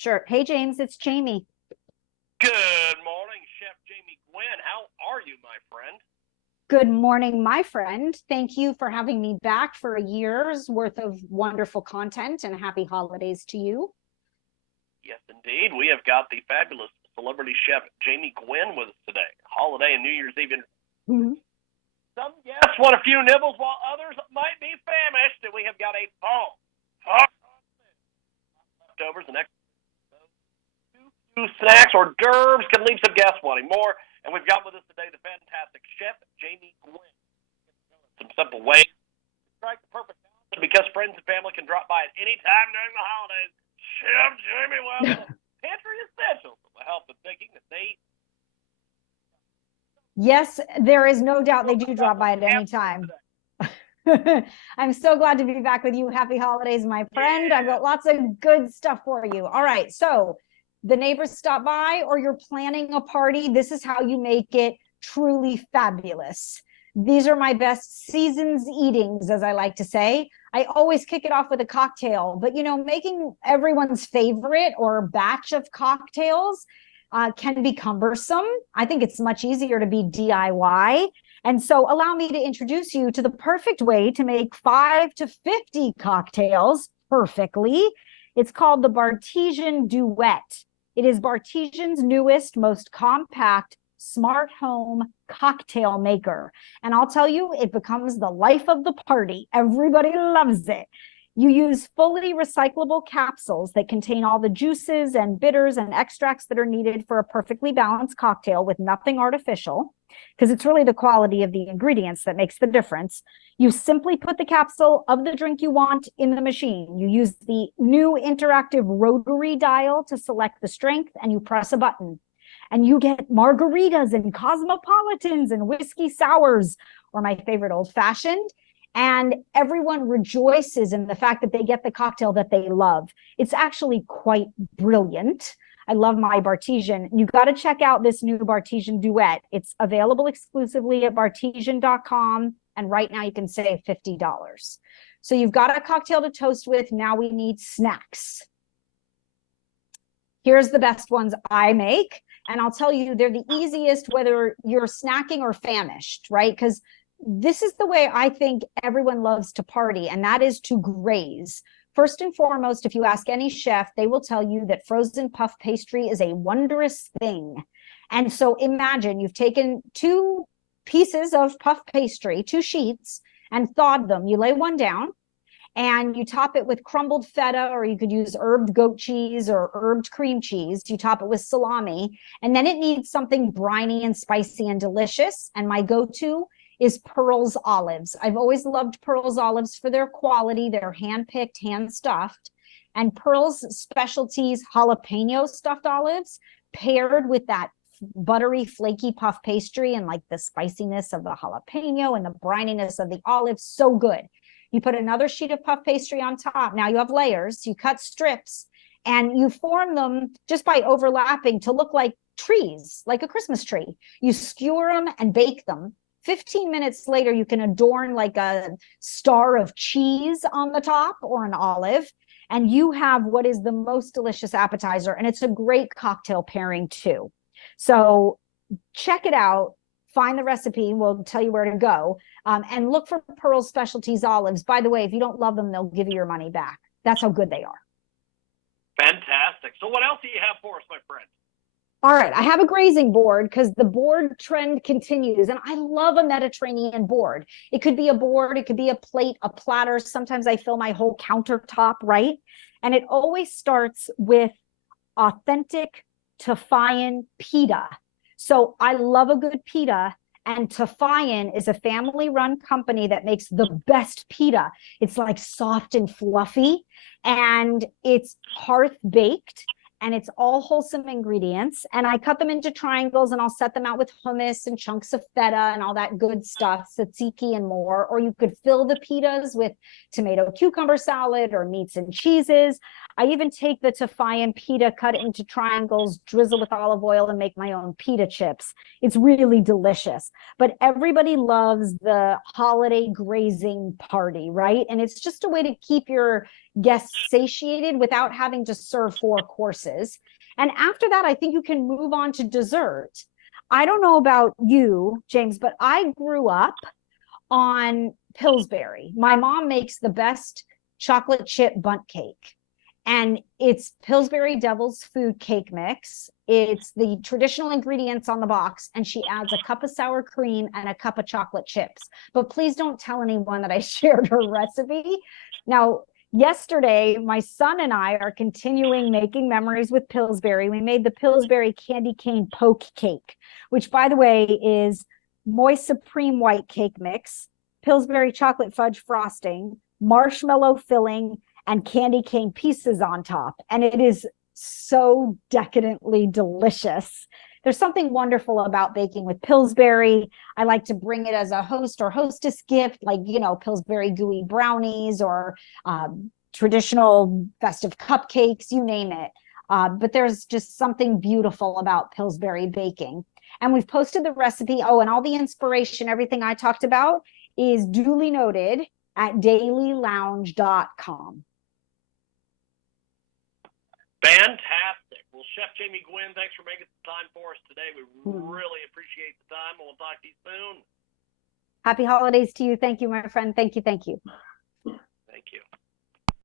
Sure. Hey, James, it's Jamie. Good morning, Chef Jamie Gwen. How are you, my friend? Good morning, my friend. Thank you for having me back for a year's worth of wonderful content, and happy holidays to you. Yes, indeed. We have got the fabulous celebrity chef Jamie Gwen with us today. Holiday and New Year's Eve. Mm-hmm. Some guests want a few nibbles while others might be famished, and we have got a full leftovers and extra snacks or d'oeuvres can leave some guests wanting more. And we've got with us today the fantastic chef Jamie Gwen. Some simple ways to strike the perfect balance, because friends and family can drop by at any time during the holidays. Chef Jamie, well, pantry essentials will help them thinking that they. Yes, there is no doubt they do drop by at any time. I'm so glad to be back with you. Happy holidays, my friend. Yeah. I've got lots of good stuff for you. All right, so the neighbors stop by or you're planning a party, this is how you make it truly fabulous. These are my best season's eatings, as I like to say. I always kick it off with a cocktail, but making everyone's favorite or batch of cocktails can be cumbersome. I think it's much easier to be DIY. And so allow me to introduce you to the perfect way to make 5 to 50 cocktails perfectly. It's called the Bartesian Duet. It is Bartesian's newest, most compact, smart home cocktail maker. And I'll tell you, it becomes the life of the party. Everybody loves it. You use fully recyclable capsules that contain all the juices and bitters and extracts that are needed for a perfectly balanced cocktail with nothing artificial, because it's really the quality of the ingredients that makes the difference. You simply put the capsule of the drink you want in the machine. You use the new interactive rotary dial to select the strength, and you press a button. And you get margaritas and cosmopolitans and whiskey sours, or my favorite, old fashioned. And everyone rejoices in the fact that they get the cocktail that they love. It's actually quite brilliant. I love my Bartesian. You got to check out this new Bartesian Duet. It's available exclusively at bartesian.com. And right now you can save $50. So you've got a cocktail to toast with. Now we need snacks. Here's the best ones I make. And I'll tell you, they're the easiest, whether you're snacking or famished, right? Because this is the way I think everyone loves to party, and that is to graze. First and foremost, if you ask any chef, they will tell you that frozen puff pastry is a wondrous thing. And so imagine you've taken 2 pieces of puff pastry, 2 sheets, and thawed them. You lay one down and you top it with crumbled feta, or you could use herbed goat cheese or herbed cream cheese. You top it with salami, and then it needs something briny and spicy and delicious. And my go-to is Pearl's olives. I've always loved Pearl's olives for their quality. They're hand-picked, hand-stuffed. And Pearl's specialties, jalapeno stuffed olives, paired with that buttery, flaky puff pastry and like the spiciness of the jalapeno and the brininess of the olives, so good. You put another sheet of puff pastry on top. Now you have layers. You cut strips and you form them just by overlapping to look like trees, like a Christmas tree. You skewer them and bake them. 15 minutes later, you can adorn like a star of cheese on the top or an olive, and you have what is the most delicious appetizer. And it's a great cocktail pairing too. So check it out. Find the recipe. We'll tell you where to go. And look for Pearl Specialties olives. By the way, if you don't love them, they'll give you your money back. That's how good they are. Fantastic. So what else do you have for us, my friend? All right, I have a grazing board because the board trend continues, and I love a Mediterranean board. It could be a board, it could be a plate, a platter. Sometimes I fill my whole countertop, right? And it always starts with authentic Tafayan pita. So I love a good pita, and Tafayan is a family-run company that makes the best pita. It's like soft and fluffy, and it's hearth-baked. And it's all wholesome ingredients. And I cut them into triangles and I'll set them out with hummus and chunks of feta and all that good stuff, tzatziki and more. Or you could fill the pitas with tomato cucumber salad or meats and cheeses. I even take the Tafayan pita, cut it into triangles, drizzle with olive oil, and make my own pita chips. It's really delicious. But everybody loves the holiday grazing party, right? And it's just a way to keep your guests satiated without having to serve 4 courses. And after that, I think you can move on to dessert. I don't know about you, James, but I grew up on Pillsbury. My mom makes the best chocolate chip bundt cake. And it's Pillsbury Devil's Food Cake Mix. It's the traditional ingredients on the box, and she adds a cup of sour cream and a cup of chocolate chips. But please don't tell anyone that I shared her recipe. Now, yesterday, my son and I are continuing making memories with Pillsbury. We made the Pillsbury Candy Cane Poke Cake, which, by the way, is moist supreme white cake mix, Pillsbury chocolate fudge frosting, marshmallow filling, and candy cane pieces on top. And it is so decadently delicious. There's something wonderful about baking with Pillsbury. I like to bring it as a host or hostess gift, like, Pillsbury gooey brownies or traditional festive cupcakes, you name it. But there's just something beautiful about Pillsbury baking. And we've posted the recipe. Oh, and all the inspiration, everything I talked about is duly noted at dailylounge.com. Fantastic. Well, Chef Jamie Gwen, thanks for making some time for us today. We really appreciate the time, and we'll talk to you soon. Happy holidays to you. Thank you, my friend. Thank you. Thank you. Thank you.